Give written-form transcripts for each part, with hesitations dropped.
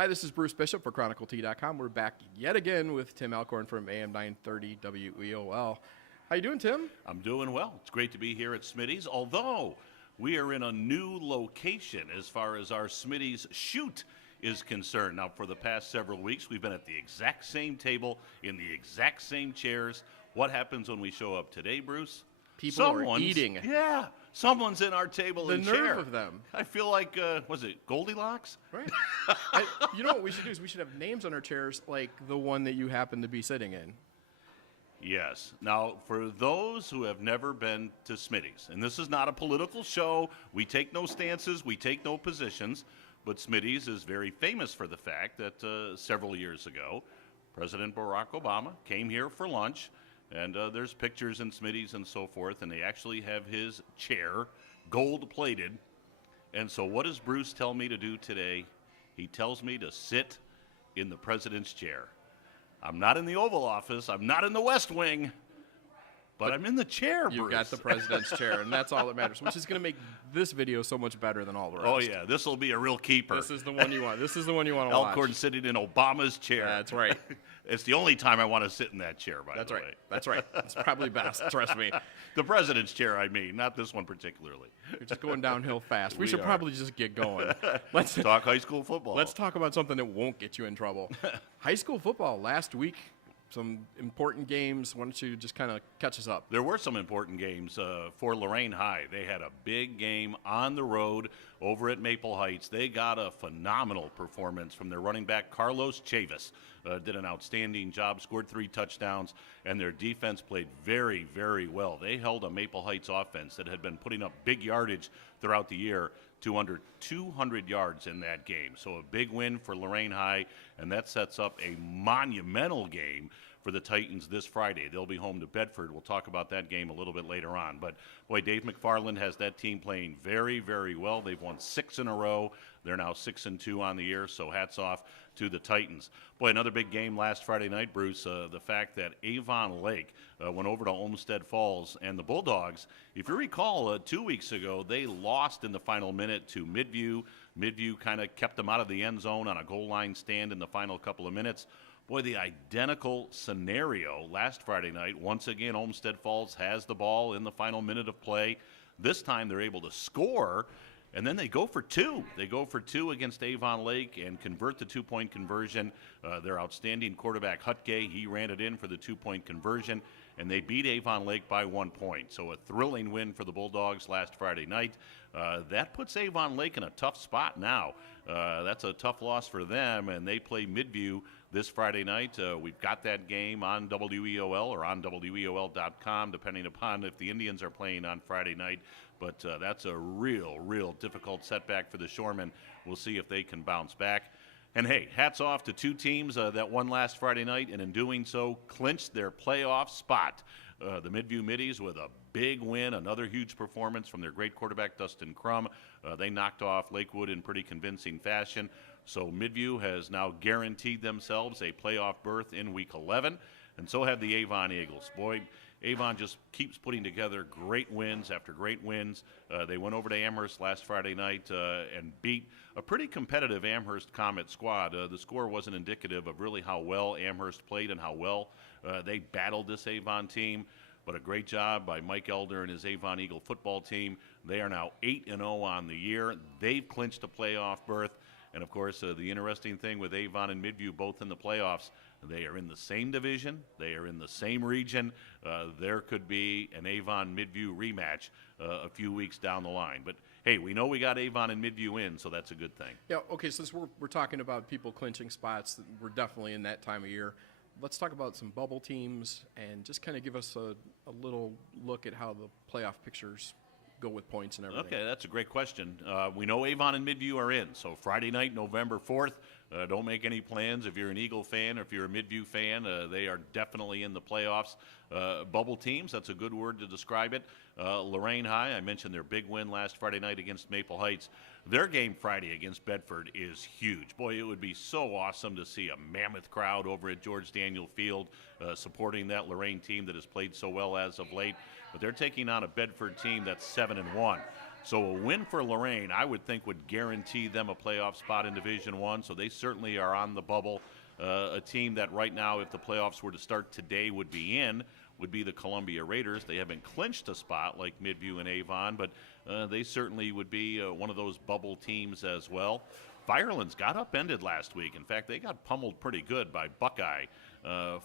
Hi, this is Bruce Bishop for ChronicleT.com. We're back yet again with Tim Alcorn from AM 930 WEOL. How you doing, Tim? I'm doing well. It's great to be here at Smitty's, although we are in a new location as far as our Smitty's shoot is concerned. Now, for the past several weeks, we've been at the exact same table, in the exact same chairs. What happens when we show up today, Bruce? People are eating. Yeah, someone's in our table and chair. The nerve of them. I feel like, was it Goldilocks? Right. You know what we should do is we should have names on our chairs like the one that you happen to be sitting in. Yes. Now, for those who have never been to Smitty's, and this is not a political show, we take no stances, we take no positions, but Smitty's is very famous for the fact that several years ago, President Barack Obama came here for lunch, and there's pictures in Smitty's and so forth, and they actually have his chair gold-plated. And so what does Bruce tell me to do today? He tells me to sit in the president's chair. I'm not in the Oval Office. I'm not in the West Wing. But I'm in the chair, Bruce. You got the president's chair, and that's all that matters, which is going to make this video so much better than all the rest. Oh, yeah. This will be a real keeper. This is the one you want. This is the one you want to watch. Alcorn sitting in Obama's chair. That's right. It's the only time I want to sit in that chair, by the way. That's right. That's probably best. Trust me. The president's chair, I mean, not this one particularly. You're just going downhill fast. We should probably just get going. Let's talk high school football. Let's talk about something that won't get you in trouble. High school football last week. Some important games. Why don't you just kind of catch us up? There were some important games for Lorain High. They had a big game on the road over at Maple Heights. They got a phenomenal performance from their running back, Carlos Chavis. Did an outstanding job, scored 3 touchdowns, and their defense played very, very well. They held a Maple Heights offense that had been putting up big yardage throughout the year to under 200 yards in that game. So a big win for Lorain High, and that sets up a monumental game for the Titans this Friday. They'll be home to Bedford. We'll talk about that game a little bit later on. But, boy, Dave McFarland has that team playing very, very well. They've won 6 in a row. They're now 6-2 on the year, so hats off to the Titans. Boy, another big game last Friday night, Bruce, the fact that Avon Lake went over to Olmsted Falls, and the Bulldogs, if you recall, 2 weeks ago, they lost in the final minute to Midview. Midview kind of kept them out of the end zone on a goal line stand in the final couple of minutes. Boy, the identical scenario last Friday night. Once again, Olmsted Falls has the ball in the final minute of play. This time they're able to score, and then they go for 2. They go for 2 against Avon Lake and convert the 2-point conversion. Their outstanding quarterback, Hutke, he ran it in for the 2-point conversion, and they beat Avon Lake by 1 point. So a thrilling win for the Bulldogs last Friday night. That puts Avon Lake in a tough spot now. That's a tough loss for them, and they play Midview this Friday night. We've got that game on WEOL or on WEOL.com, depending upon if the Indians are playing on Friday night. But that's a real difficult setback for the Shoremen. We'll see if they can bounce back. And, hey, hats off to 2 teams that won last Friday night, and in doing so, clinched their playoff spot. The Midview Middies with a big win, another huge performance from their great quarterback, Dustin Crum. They knocked off Lakewood in pretty convincing fashion. So Midview has now guaranteed themselves a playoff berth in Week 11, and so have the Avon Eagles. Boy, Avon just keeps putting together great wins after great wins. They went over to Amherst last Friday night and beat a pretty competitive Amherst Comet squad. The score wasn't indicative of really how well Amherst played and how well they battled this Avon team, but a great job by Mike Elder and his Avon Eagle football team. They are now 8-0 on the year. They've clinched a playoff berth. And, of course, the interesting thing with Avon and Midview both in the playoffs, they are in the same division. They are in the same region. There could be an Avon-Midview rematch a few weeks down the line. But, hey, we know we got Avon and Midview in, so that's a good thing. Yeah, okay, since we're talking about people clinching spots, we're definitely in that time of year. Let's talk about some bubble teams and just kind of give us a little look at how the playoff pictures go with points and everything. Okay, that's a great question. We know Avon and Midview are in, so Friday night, November 4th, don't make any plans if you're an Eagle fan or if you're a Midview fan. They are definitely in the playoffs. Bubble teams, that's a good word to describe it. Lorain High, I mentioned their big win last Friday night against Maple Heights. Their game Friday against Bedford is huge. Boy, it would be so awesome to see a mammoth crowd over at George Daniel Field supporting that Lorain team that has played so well as of late. But they're taking on a Bedford team that's 7-1. So a win for Lorain, I would think, would guarantee them a playoff spot in Division I. So they certainly are on the bubble. A team that right now, if the playoffs were to start today, would be the Columbia Raiders. They haven't clinched a spot like Midview and Avon, but they certainly would be one of those bubble teams as well. Firelands got upended last week. In fact, they got pummeled pretty good by Buckeye.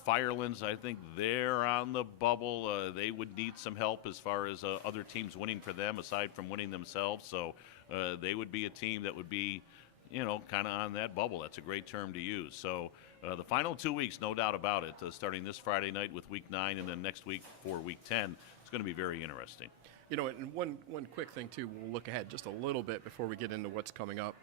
Firelands, I think they're on the bubble. They would need some help as far as other teams winning for them, aside from winning themselves. So they would be a team that would be, kind of on that bubble. That's a great term to use. So the final 2 weeks, no doubt about it, starting this Friday night with Week 9 and then next week for Week 10, it's going to be very interesting. And one quick thing, too, we'll look ahead just a little bit before we get into what's coming up.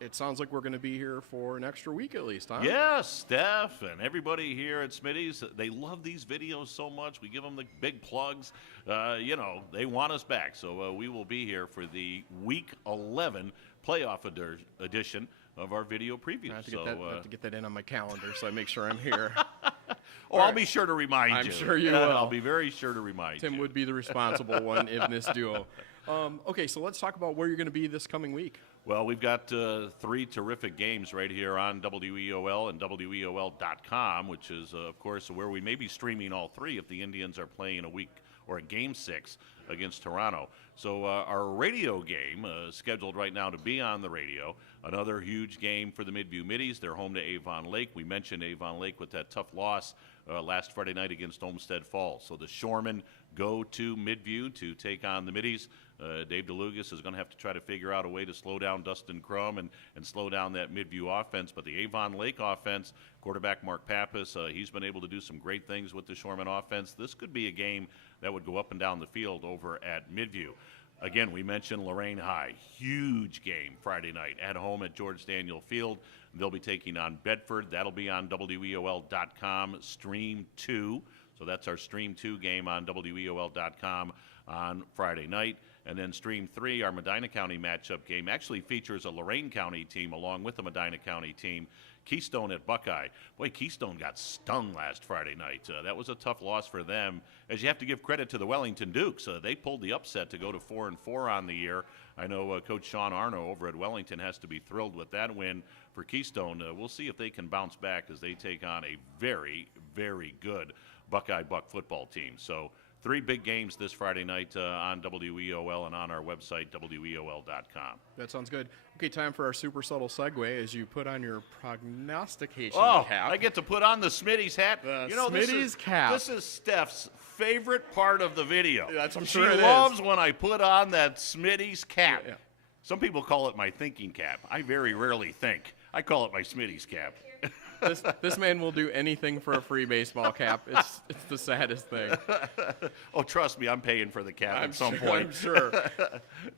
It sounds like we're going to be here for an extra week at least, huh? Yes, Steph and everybody here at Smitty's, they love these videos so much. We give them the big plugs. They want us back. So we will be here for the Week 11 playoff edition of our video preview. I have to get that in on my calendar so I make sure I'm here. I'll be sure to remind you. I'm sure you will. I'll be very sure to remind you. Tim would be the responsible one in this duo. Okay, so let's talk about where you're going to be this coming week. Well, we've got 3 terrific games right here on WEOL and WEOL.com, which is, of course, where we may be streaming all 3 if the Indians are playing a Game 6 against Toronto. So our radio game scheduled right now to be on the radio. Another huge game for the Midview Middies. They're home to Avon Lake. We mentioned Avon Lake with that tough loss last Friday night against Olmsted Falls. So the Shoremen go to Midview to take on the Middies. Dave DeLugas is going to have to try to figure out a way to slow down Dustin Crum and slow down that Midview offense. But the Avon Lake offense, quarterback Mark Pappas, he's been able to do some great things with the Shoreman offense. This could be a game that would go up and down the field over at Midview. Again, we mentioned Lorain High. Huge game Friday night at home at George Daniel Field. They'll be taking on Bedford. That'll be on WEOL.com, Stream 2. So that's our Stream 2 game on WEOL.com on Friday night. And then Stream 3, our Medina County matchup game, actually features a Lorain County team along with the Medina County team. Keystone at Buckeye. Boy, Keystone got stung last Friday night. That was a tough loss for them, as you have to give credit to the Wellington Dukes. They pulled the upset to go to 4-4 on the year. I know Coach Sean Arno over at Wellington has to be thrilled with that win for Keystone. We'll see if they can bounce back as they take on a very, very good Buckeye Buck football team. So 3 big games this Friday night on WEOL and on our website, WEOL.com. That sounds good. Okay, time for our super subtle segue as you put on your prognostication cap. I get to put on the Smitty's hat. Smitty's cap. This is Steph's favorite part of the video. I'm sure it is. She loves when I put on that Smitty's cap. Yeah. Some people call it my thinking cap. I very rarely think. I call it my Smitty's cap. This man will do anything for a free baseball cap. It's the saddest thing. Oh, trust me, I'm paying for the cap at some point. I'm sure.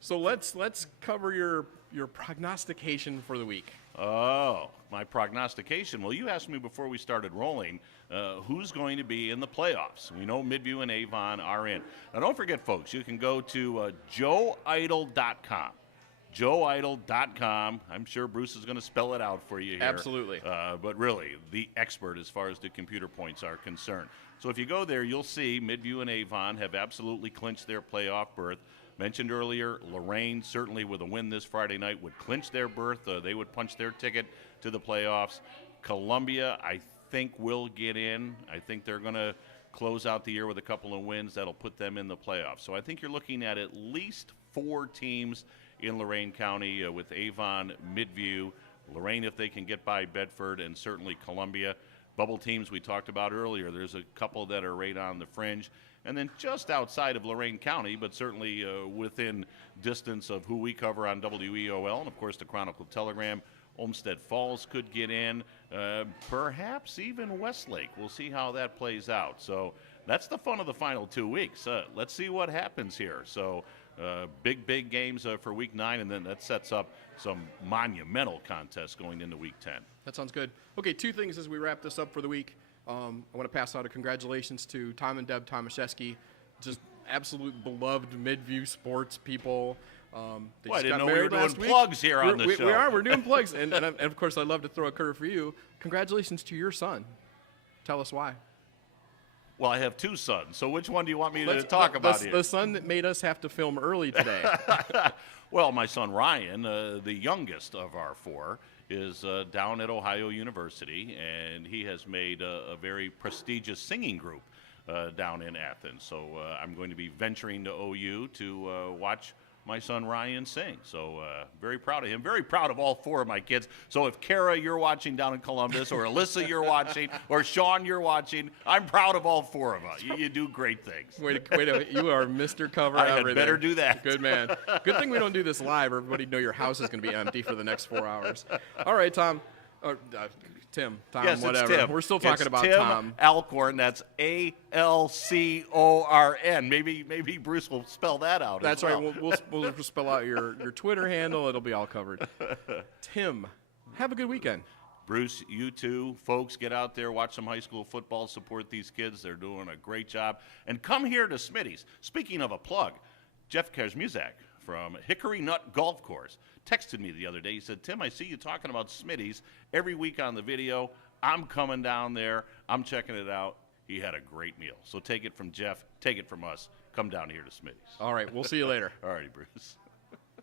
So let's cover your prognostication for the week. Oh, my prognostication. Well, you asked me before we started rolling who's going to be in the playoffs. We know Midview and Avon are in. Now, don't forget, folks, you can go to joeidle.com. joeidle.com. I'm sure Bruce is going to spell it out for you here. Absolutely. But really, the expert as far as the computer points are concerned. So if you go there, you'll see Midview and Avon have absolutely clinched their playoff berth. Mentioned earlier, Lorain, certainly with a win this Friday night, would clinch their berth. They would punch their ticket to the playoffs. Columbia, I think, will get in. I think they're going to close out the year with a couple of wins that'll put them in the playoffs. So I think you're looking at least 4 teams in Lorain County with Avon, Midview, Lorain if they can get by Bedford, and certainly Columbia. Bubble teams we talked about earlier, there's a couple that are right on the fringe. And then just outside of Lorain County, but certainly within distance of who we cover on WEOL, and of course the Chronicle Telegram, Olmsted Falls could get in, perhaps even Westlake. We'll see how that plays out. So that's the fun of the final 2 weeks. Let's see what happens here. So big games for Week 9, and then that sets up some monumental contests going into Week 10. That sounds good. Okay, 2 things as we wrap this up for the week. I want to pass out a congratulations to Tom and Deb Tomaszewski, just absolute beloved Midview sports people. They I just didn't got know we were married last doing week. plugs here on the show. We're doing plugs. And of course, I'd love to throw a curve for you. Congratulations to your son. Tell us why. Well, I have two sons, so which one do you want me to talk about here? The son that made us have to film early today. Well, my son Ryan, the youngest of our four, is down at Ohio University, and he has made a very prestigious singing group down in Athens. So I'm going to be venturing to OU to watch my son Ryan sing. So very proud of him. Very proud of all four of my kids. So if Kara, you're watching down in Columbus, or Alyssa, you're watching, or Sean, you're watching, I'm proud of all four of us. You do great things. Wait, you are Mr. Cover I had everything. better do that. Good man. Good thing we don't do this live. Everybody know your house is going to be empty for the next 4 hours. All right, Tom. Tom, Yes, whatever. it's Tim. We're still talking It's about Tim Tom. Alcorn. That's Alcorn. Maybe Bruce will spell that out. That's as right. well. We'll spell out your Twitter handle. It'll be all covered. Tim, have a good weekend. Bruce, you too. Folks, get out there, watch some high school football, support these kids. They're doing a great job. And come here to Smitty's. Speaking of a plug, Jeff Kazmuzak from Hickory Nut Golf Course texted me the other day. He said, Tim, I see you talking about Smitty's every week on the video. I'm coming down there. I'm checking it out. He had a great meal. So take it from Jeff. Take it from us. Come down here to Smitty's. All right. We'll see you later. All righty, Bruce.